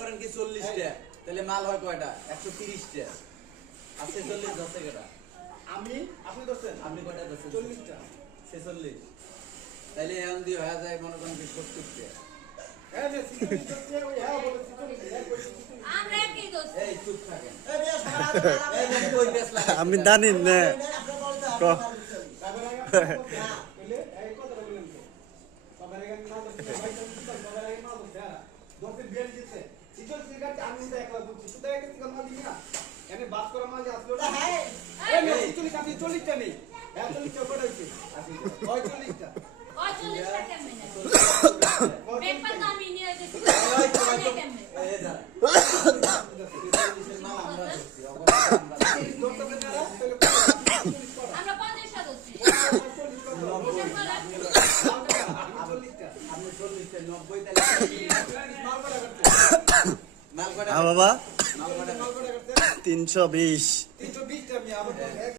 করেন কি 40 টা, তাহলে মাল হয় কয়টা? 130 টা। আছে 40 10 টাকা। আপনি ধরছেন আপনি কয়টা ধরছেন? 40 টা। 46। তাহলে এখন দিয়ে হয়ে যায় মনে করেন কি 70 টা। হ্যাঁ যে 46 ধরছে ওই হ্যাঁ বলে 46 আমরা কি দোষ? এই চুপ থাকেন। এই রে সারা এই নাকি কই পেছ লাগে? আমি জানি না ক বলে এই কথা বলেন তো সবার আগে না ধরছে ভাই সবার আগে না ধরছে ধরতে বিয়ার দিতে চিকন সিগারেট আমি তো একলা বলছি শুধু একটা সিগারেট মাল দিবি না এনে বাস করা মাল যে আসলো না হ্যাঁ এই না 40 আপনি 40 টা নেই হ্যাঁ 40 টা বড় হইছে 40 টা 40 টাকা মেনে পেপার দামি নিয়ে গেছি কেমনে এই যা। মাল আমরা ধরছি, ধরতে পারে না তাহলে আমরা 50 টাকা দোছি আপনি 40 টা 90 তাহলে মাল করা করতে মাল কয়টা? হ্যাঁ বাবা মাল কয়টা? মাল করা করতে 320 320 টা আমি আবার